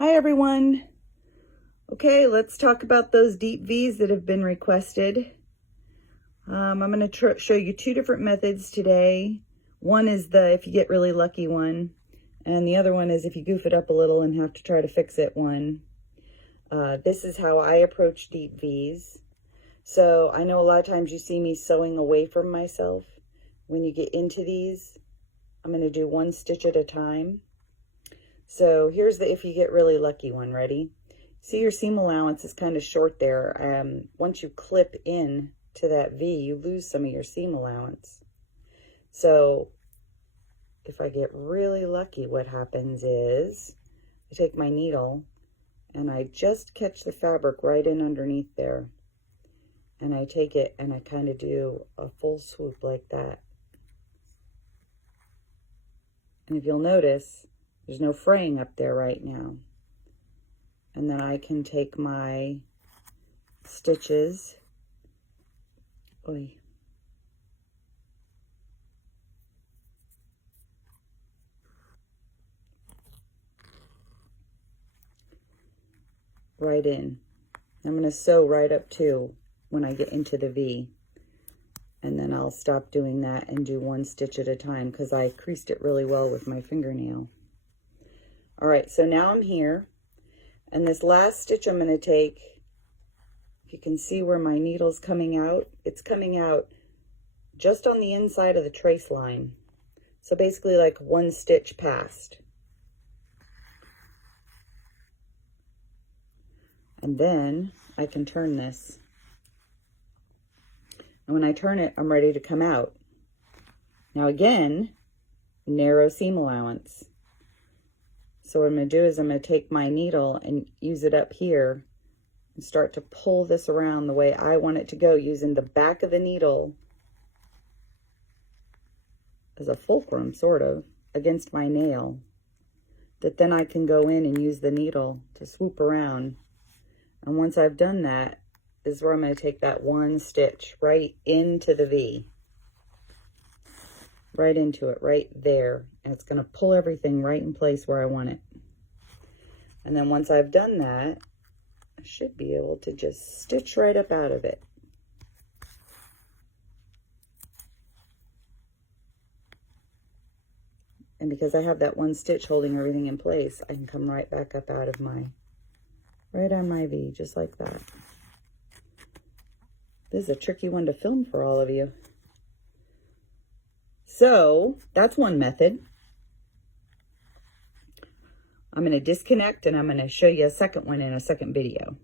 Hi everyone. Okay, let's talk about those deep V's that have been requested. I'm going to show you two different methods today. One is the if you get really lucky one, and the other one is if you goof it up a little and have to try to fix it one. This is how I approach deep V's. So I know a lot of times you see me sewing away from myself. When you get into these, I'm going to do one stitch at a time. So here's the if you get really lucky one. Ready? See, your seam allowance is kind of short there. Once you clip in to that V, you lose some of your seam allowance. So if I get really lucky, what happens is I take my needle and I just catch the fabric right in underneath there. And I take it and I kind of do a full swoop like that. And if you'll notice, there's no fraying up there right now. And then I can take my stitches. Right in. I'm going to sew right up to when I get into the V. And then I'll stop doing that and do one stitch at a time because I creased it really well with my fingernail. All right, so now I'm here. And this last stitch I'm going to take, if you can see where my needle's coming out, it's coming out just on the inside of the trace line. So basically like one stitch past. And then I can turn this. And when I turn it, I'm ready to come out. Now again, narrow seam allowance. So what I'm going to do is I'm going to take my needle and use it up here and start to pull this around the way I want it to go, using the back of the needle as a fulcrum, sort of, against my nail, that then I can go in and use the needle to swoop around. And once I've done that, this is where I'm going to take that one stitch right into the V. Right into it, right there. And it's going to pull everything right in place where I want it. And then once I've done that, I should be able to just stitch right up out of it. And because I have that one stitch holding everything in place, I can come right back up out of right on my V, just like that. This is a tricky one to film for all of you. So that's one method. I'm going to disconnect and I'm going to show you a second one in a second video.